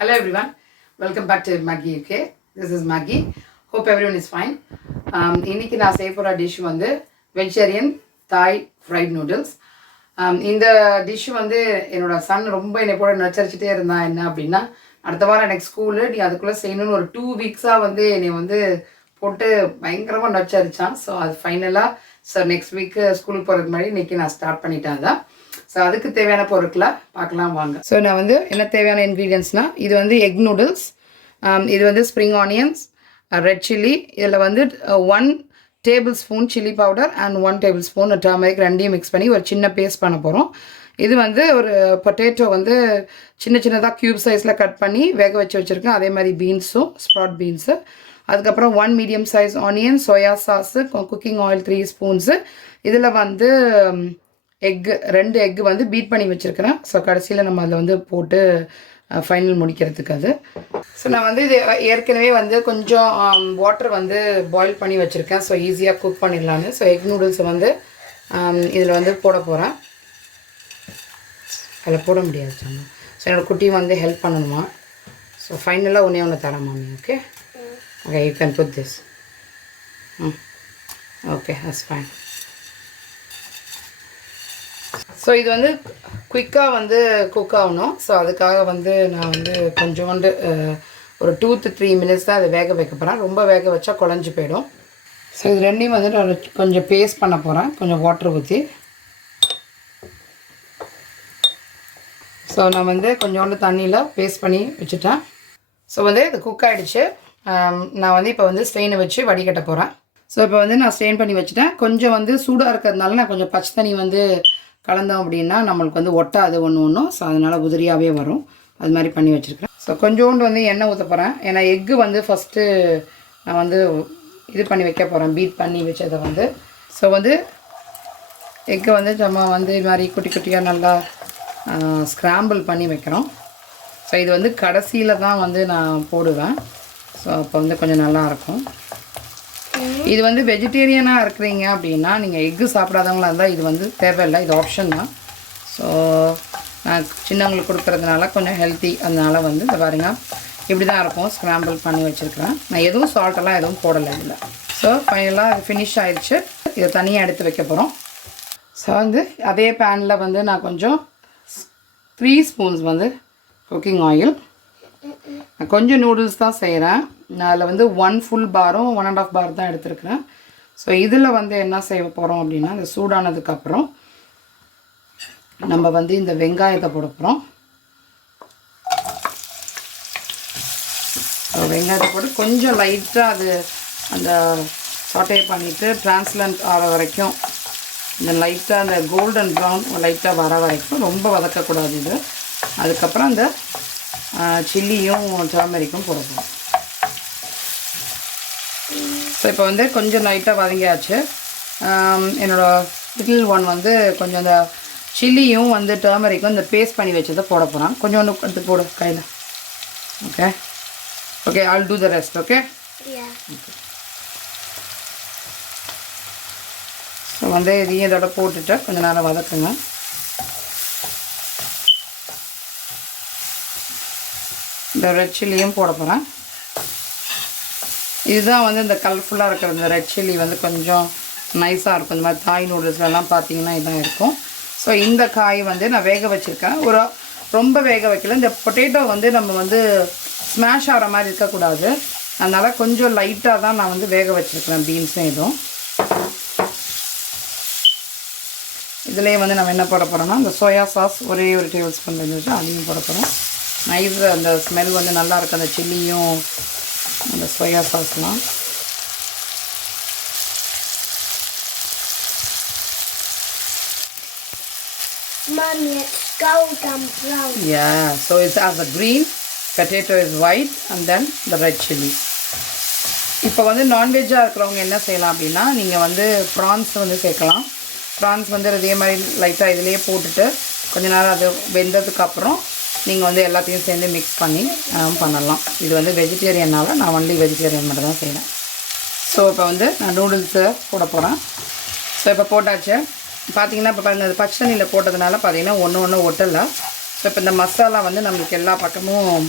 Hello everyone, welcome back to Maggie UK. This is Maggie. Hope everyone is fine. இன்னைக்கு நான் செய்ய போகிற dish வந்து வெஜிடேரியன் தாய் ஃப்ரைட் நூடுல்ஸ். இந்த டிஷ் வந்து என்னோட சன் ரொம்ப என்னை போட நச்சரிச்சுட்டே இருந்தான். என்ன அப்படின்னா, அடுத்த வாரம் எனக்கு ஸ்கூலு, நீ அதுக்குள்ளே செய்யணும்னு ஒரு 2 வீக்ஸாக வந்து என்னை வந்து போட்டு பயங்கரமாக நச்சரிச்சான். ஸோ அது ஃபைனலாக நெக்ஸ்ட் வீக்கு ஸ்கூலுக்கு போகிறதுக்கு முன்னாடி இன்றைக்கி நான் ஸ்டார்ட் பண்ணிட்டேன். தான் ஸோ அதுக்கு தேவையான பொருட்களை பார்க்கலாம் வாங்க. ஸோ நான் வந்து என்ன தேவையான இன்க்ரீடியன்ட்ஸ்னால், இது வந்து எக் நூடுல்ஸ், இது வந்து ஸ்ப்ரிங் ஆனியன்ஸ், ரெட் சில்லி, இதில் வந்து 1 table spoon chilli powder and 1 table spoon turmeric, ரெண்டையும் மிக்ஸ் பண்ணி ஒரு சின்ன பேஸ்ட் பண்ண போகிறோம். இது வந்து ஒரு பொட்டேட்டோ வந்து சின்ன சின்னதாக க்யூப் சைஸில் கட் பண்ணி வேக வச்சு வச்சுருக்கேன். அதே மாதிரி பீன்ஸும், ஸ்ப்ராட் பீன்ஸு, அதுக்கப்புறம் 1 medium size onion, soya sauce, cooking oil 3 spoons, இதில் வந்து எக்கு 2 எக்கு வந்து பீட் பண்ணி வச்சுருக்கிறேன். ஸோ கடைசியில் நம்ம அதில் வந்து போட்டு ஃபைனல் முடிக்கிறதுக்கு அது. ஸோ நான் வந்து இது ஏற்கனவே வந்து கொஞ்சம் வாட்டர் வந்து பாயில் பண்ணி வச்சுருக்கேன். ஸோ ஈஸியாக குக் பண்ணிடலான்னு. ஸோ எக் நூடுல்ஸை வந்து இதில் வந்து போட போகிறேன். அதில் போட முடியாது சொன்ன. ஸோ என்னோடய குட்டியும் வந்து ஹெல்ப் பண்ணணுமா. ஸோ ஃபைனலாக ஒன்று தரேன் மாமி. Okay okay, you can put this. Okay, that's fine. So இது வந்து குயிக்காக வந்து குக் ஆகணும். ஸோ அதுக்காக வந்து நான் வந்து கொஞ்சோண்டு ஒரு 2 to 3 minutes தான் அதை வேக வைக்க போகிறேன். ரொம்ப வேக வச்சா குழஞ்சி போயிடும். ஸோ இது ரெண்டையும் வந்து நான் கொஞ்சம் பேஸ்ட் பண்ண போகிறேன், கொஞ்சம் வாட்டர் ஊற்றி. ஸோ நான் வந்து கொஞ்சோண்டு தண்ணியில் பேஸ்ட் பண்ணி வச்சுட்டேன். ஸோ வந்து இது குக் ஆகிடுச்சு. நான் வந்து இப்போ வந்து ஸ்ட்ரெயினை வச்சு வடிகட்ட போகிறேன். ஸோ இப்போ வந்து நான் ஸ்ட்ரெயின் பண்ணி வச்சுட்டேன். கொஞ்சம் வந்து சூடாக இருக்கிறதுனால நான் கொஞ்சம் பச்சை தண்ணி வந்து கலந்தோம் அப்படின்னா நம்மளுக்கு வந்து ஒட்டாது ஒன்றும். ஸோ அதனால் உதிரியாகவே வரும். அது மாதிரி பண்ணி வச்சுருக்கேன். ஸோ கொஞ்சோண்டு வந்து எண்ணெய் ஊற்ற போகிறேன். ஏன்னா எக்கு வந்து ஃபஸ்ட்டு நான் வந்து இது பண்ணி வைக்க போகிறேன், பீட் பண்ணி வச்சதை வந்து. ஸோ வந்து எக்கை வந்து நம்ம வந்து இது மாதிரி குட்டி குட்டியாக நல்லா ஸ்க்ராம்பிள் பண்ணி வைக்கிறோம். ஸோ இது வந்து கடைசியில் தான் வந்து நான் போடுவேன். ஸோ அப்போ வந்து கொஞ்சம் நல்லாயிருக்கும். இது வந்து வெஜிடேரியனாக இருக்கிறீங்க அப்படின்னா, நீங்கள் எக்கு சாப்பிடாதவங்களா இருந்தால் இது வந்து தேவையில்லை, இது ஆப்ஷன் தான். ஸோ நான் சின்னவங்களுக்கு கொடுக்குறதுனால கொஞ்சம் ஹெல்த்தி, அதனால் வந்து இந்த பாருங்கள் இப்படி தான் இருக்கும். ஸ்க்ராம்பிள் பண்ணி வச்சுருக்கிறேன். நான் எதுவும் சால்ட்டெல்லாம் எதுவும் போடலை இதில். ஸோ ஃபைனலாக இது ஃபினிஷ் ஆகிடுச்சு. இதை தனியாக எடுத்து வைக்க போகிறோம். ஸோ வந்து அதே பேனில் வந்து நான் கொஞ்சம் 3 ஸ்பூன்ஸ் வந்து குக்கிங் ஆயில், நான் கொஞ்சம் நூடுல்ஸ் தான் செய்கிறேன். நான் அதில் வந்து 1 ஃபுல் பாரும் 1.5 பார் தான் எடுத்துருக்கிறேன். ஸோ இதில் வந்து என்ன செய்ய போகிறோம் அப்படின்னா, இந்த சூடானதுக்கப்புறம் நம்ம வந்து இந்த வெங்காயத்தை போட போகிறோம். ஸோ வெங்காயத்தை போட்டு கொஞ்சம் லைட்டாக அது அந்த சாட்டே பண்ணிவிட்டு டிரான்ஸ்லண்ட் ஆகிற வரைக்கும், இந்த லைட்டாக அந்த கோல்டன் ப்ரௌன் லைட்டாக வர வரைக்கும், ரொம்ப வதக்கக்கூடாது இது. அதுக்கப்புறம் அந்த சில்லியும் டர்மரிக்கும் போட போகிறோம். ஸோ இப்போ வந்து கொஞ்சம் லைட்டாக வதங்கியாச்சு. என்னோடய லிட்டில் ஒன் வந்து கொஞ்சம் அந்த சில்லியும் வந்து டர்மரிக்கும் இந்த பேஸ்ட் பண்ணி வச்சதை போட போகிறான். கொஞ்சம் ஒன்று எடுத்து போடு கையில். Okay okay, I'll do the rest. Okay. So வந்து இதையும் இதோட போட்டுட்டு கொஞ்சம் நேரம் வதக்குங்க. இந்த ரெட் சில்லியும் போட போகிறேன். இதுதான் வந்து இந்த கலர்ஃபுல்லாக இருக்கிற இந்த ரெட் சில்லி வந்து கொஞ்சம் நைஸாக இருக்கும். இந்த மாதிரி தாய் நூடுல்ஸ்லாம் பார்த்தீங்கன்னா இதான் இருக்கும். ஸோ இந்த காய் வந்து நான் வேக வச்சுருக்கேன். ரொம்ப வேக வைக்கல. இந்த பொட்டேட்டோ வந்து நம்ம வந்து ஸ்மாஷ் ஆகிற மாதிரி இருக்கக்கூடாது. அதனால் கொஞ்சம் லைட்டாக தான் நான் வந்து வேக வச்சுருக்கிறேன் பீன்ஸும் இதுவும். இதுலேயே வந்து நம்ம என்ன போட போகிறோம்னா, இந்த சோயா சாஸ் ஒரே ஒரு டேபிள் ஸ்பூன் இருந்துச்சு, அதையும் போட போகிறோம். நைஸ் அந்த ஸ்மெல் வந்து நல்லாயிருக்கும், அந்த சில்லியும் அந்த soya சாஸ்லாம். Mommy, it's golden brown. Yeah, so it's as the green, potato is white and then the red chili. இப்போ வந்து நான்வெஜ்ஜாக இருக்கிறவங்க என்ன செய்யலாம் அப்படின்னா, நீங்கள் வந்து ப்ரான்ஸ் வந்து சேர்க்கலாம். ப்ரான்ஸ் வந்து இதே மாதிரி லைட்டாக இதிலேயே போட்டுட்டு கொஞ்ச நேரம் அது வெந்ததுக்கப்புறம் நீங்கள் வந்து எல்லாத்தையும் சேர்ந்து மிக்ஸ் பண்ணி பண்ணலாம். இது வந்து வெஜிடேரியனால் நான் ஒன்லி வெஜிடேரியன் மட்டும் தான் செய்கிறேன். ஸோ இப்போ வந்து நான் நூடுல்ஸை போட போகிறேன். ஸோ இப்போ போட்டாச்சு. பார்த்தீங்கன்னா இப்போ பாருங்கள், அது பச்சை தண்ணியில் போட்டதுனால பார்த்தீங்கன்னா ஒன்று ஒட்டலை. ஸோ இப்போ இந்த மசாலா வந்து நம்மளுக்கு எல்லா பக்கமும்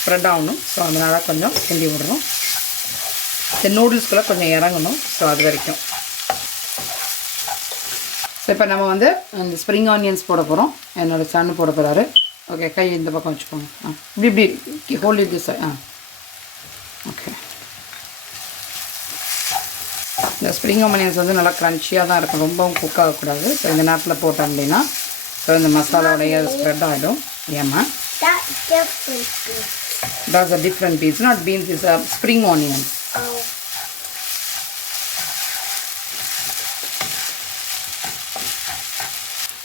ஸ்ப்ரெட் ஆகணும். ஸோ அதனால் கொஞ்சம் கிண்டி விடுறோம். இந்த நூடுல்ஸ்குள்ளே கொஞ்சம் இறங்கணும். ஸோ அது வரைக்கும். ஸோ இப்போ நம்ம வந்து இந்த ஸ்ப்ரிங் ஆனியன்ஸ் போட போகிறோம். என்னோடய சன்னு போட போகிறாரு. ஓகே, கை இந்த பக்கம் வச்சுக்கோங்க. இப்படி hold it this side. Okay. இந்த ஸ்ப்ரிங் ஆனியன்ஸ் வந்து நல்லா க்ரன்ச்சியாக தான் இருக்கும், ரொம்பவும் குக் ஆகக்கூடாது. ஸோ இந்த நேரத்தில் போட்டோம் அப்படின்னா ஸோ இந்த மசாலாவோடைய அது ஸ்ப்ரெட் ஆகிடும். ஏமா that's a different beans, not beans, is a spring onion.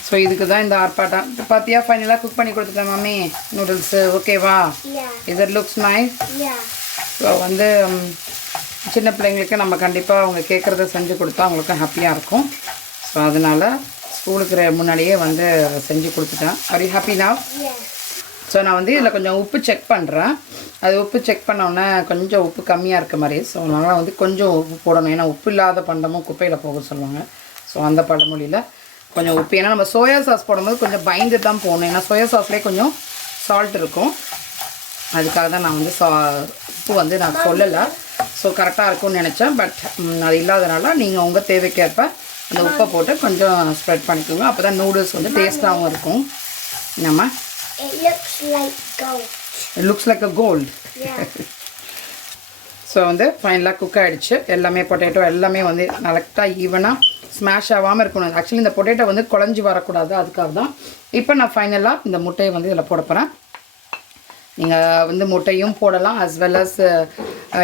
So இதுக்கு தான் இந்த ஆர்ப்பாட்டம். பார்த்தியா, ஃபைனலாக குக் பண்ணி கொடுத்துட்டேன் மம்மி நூடுல்ஸு. ஓகேவா? Is it looks nice? So வந்து சின்ன பிள்ளைங்களுக்கு நம்ம கண்டிப்பாக அவங்க கேட்குறத செஞ்சு கொடுத்தா அவங்களுக்கும் ஹாப்பியாக இருக்கும். ஸோ அதனால் ஸ்கூலுக்கு முன்னாடியே வந்து செஞ்சு கொடுத்துட்டேன். Are you happy now? So நான் வந்து இதில் கொஞ்சம் உப்பு செக் பண்ணுறேன். அது உப்பு செக் பண்ணோன்னே கொஞ்சம் உப்பு கம்மியாக இருக்க மாதிரி. ஸோ அதனால் வந்து கொஞ்சம் உப்பு போடணும். ஏன்னா உப்பு இல்லாத பண்டமும் குப்பையில் போக சொல்லுவாங்க. ஸோ அந்த பழமொழியில் கொஞ்சம் உப்பு. ஏன்னா நம்ம சோயா சாஸ் போடும்போது கொஞ்சம் பயந்து தான் போடணும். ஏன்னா சோயா சாஸ்லேயே கொஞ்சம் சால்ட் இருக்கும். அதுக்காக தான் நான் வந்து உப்பு வந்து நான் சொல்லலை. ஸோ கரெக்டாக இருக்கும்னு நினச்சேன். பட் அது இல்லாதனால நீங்கள் உங்கள் தேவைக்கேற்ப அந்த உப்பை போட்டு கொஞ்சம் ஸ்ப்ரெட் பண்ணிக்கோங்க. அப்போ தான் நூடுல்ஸ் வந்து டேஸ்ட்டாகவும் இருக்கும். நம்ம It looks like a gold. So வந்து ஃபைனலாக குக் ஆகிடுச்சு. எல்லாமே பொட்டேட்டோ எல்லாமே வந்து கரெக்டாக ஈவனாக ஸ்மாஷ் ஆகாமல் இருக்கணும். ஆக்சுவலி இந்த பொட்டேட்டோ வந்து குழஞ்சி வரக்கூடாது, அதுக்காக தான். இப்போ நான் ஃபைனலாக இந்த முட்டையை வந்து இதில் போட போகிறேன். நீங்கள் வந்து முட்டையும் போடலாம், அஸ் வெல் அஸ்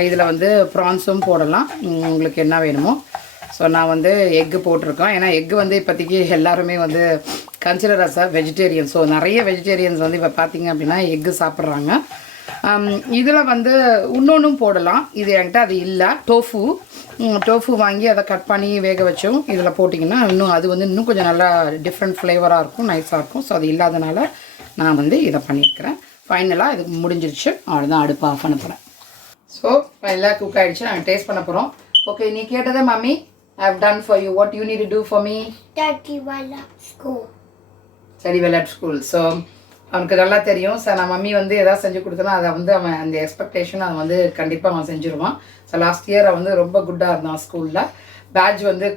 இதில் வந்து ப்ரான்ஸும் போடலாம், உங்களுக்கு என்ன வேணுமோ. ஸோ நான் வந்து எக்கு போட்டிருக்கேன். ஏன்னா எக்கு வந்து இப்போதைக்கு எல்லாருமே வந்து consider as a vegetarian. So நிறைய வெஜிடேரியன்ஸ் வந்து இப்போ பார்த்தீங்க அப்படின்னா எக்கு சாப்பிட்றாங்க. இதில் வந்து இன்னொன்றும் போடலாம். இது என்கிட்ட அது இல்லை. டோஃபு வாங்கி அதை கட் பண்ணி வேக வச்சும் இதில் போட்டிங்கன்னா இன்னும் அது வந்து இன்னும் கொஞ்சம் நல்லா டிஃப்ரெண்ட் ஃப்ளேவராக இருக்கும், நைஸாக இருக்கும். ஸோ அது இல்லாதனால நான் வந்து இதை பண்ணியிருக்கிறேன். ஃபைனலாக இது முடிஞ்சிருச்சு. அவ்வளோதான், அடுப்பு ஆஃப் பண்ண போகிறேன். ஸோ ஃபைனலாக குக் ஆகிடுச்சு. நாங்கள் டேஸ்ட் பண்ண போகிறோம். ஓகே, நீ கேட்டதை mummy I have done for you. What you need to do for me? Daddy will at school. சரி, வெல் ஸ்கூல். ஸோ அவனுக்கு நல்லா தெரியும். சார் நான் மம்மி வந்து எதாவது செஞ்சு கொடுத்தனா அதை வந்து அவன் அந்த எக்ஸ்பெக்டேஷன் அவன் வந்து கண்டிப்பாக அவன் செஞ்சுருவான். ஸோ லாஸ்ட் இயர் அவன் வந்து ரொம்ப குட்டாக இருந்தான் ஸ்கூலில். பேட்ச் வந்து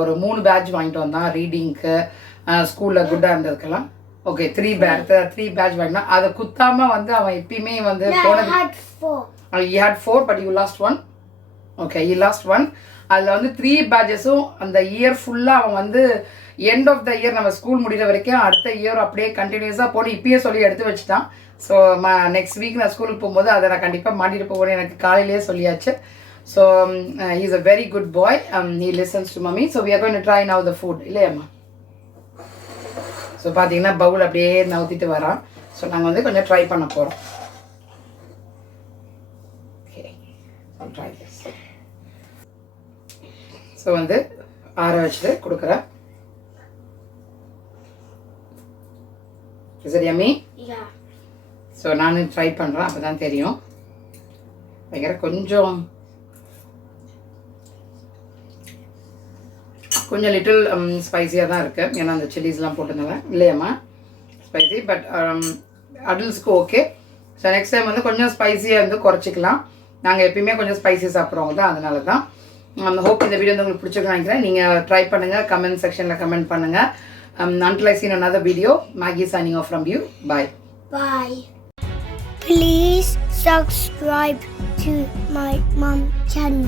ஒரு 3 பேட்ச் வாங்கிட்டு வந்தான் ரீடிங்க்கு. ஸ்கூலில் குட்டாக இருந்ததுக்கெல்லாம். ஓகே, 3 பேட்ச் வாங்கினான். அதை குத்தாமல் வந்து அவன் எப்பயுமே வந்து போனது. You had 4 but you lost 1. Okay, you lost 1. அதில் வந்து 3 பேட்சஸும் அந்த இயர் ஃபுல்லாக அவன் வந்து எண்ட் ஆஃப் த இயர் நம்ம ஸ்கூல் முடிகிற வரைக்கும் அடுத்த இயர் அப்படியே கண்டினியூஸாக போட்டு இப்பயே சொல்லி எடுத்து வச்சுட்டான். ஸோ நெக்ஸ்ட் வீக் நான் ஸ்கூலுக்கு போகும்போது அதை நான் கண்டிப்பாக மாட்டிட்டு போகணும்னு எனக்கு காலையிலேயே சொல்லியாச்சு. So he is a very good boy. He listens to mommy. So we are going to try now the food. இல்லையாம்மா? ஸோ பார்த்தீங்கன்னா பவுல் அப்படியே நவுத்திட்டு வரான். ஸோ நாங்கள் வந்து கொஞ்சம் ட்ரை பண்ண போகிறோம். Okay, try this. ஸோ வந்து ஆற வச்சுட்டு கொடுக்குறேன். சரியாமி? ஸோ நான் ட்ரை பண்ணுறேன், அப்போ தான் தெரியும். வைக்கிற கொஞ்சம் லிட்டில் ஸ்பைஸியாக தான் இருக்குது. ஏன்னா அந்த சில்லிஸ்லாம் போட்டதுனால. இல்லையாம்மா? ஸ்பைசி, பட் அடல்ட்ஸ்க்கு ஓகே. ஸோ நெக்ஸ்ட் டைம் வந்து கொஞ்சம் ஸ்பைஸியாக வந்து குறைச்சிக்கலாம். நாங்கள் எப்பயுமே கொஞ்சம் ஸ்பைசி சாப்பிட்றவங்க தான், அதனால தான். ஹோப் இந்த வீடியோ வந்து உங்களுக்கு பிடிச்சிருக்குன்னு நினைக்கிறேன். நீங்கள் ட்ரை பண்ணுங்கள், கமெண்ட் செக்ஷனில் கமெண்ட் பண்ணுங்கள். Until I see another video, Maggie signing off from you. Bye. Bye. Please subscribe to my mom channel.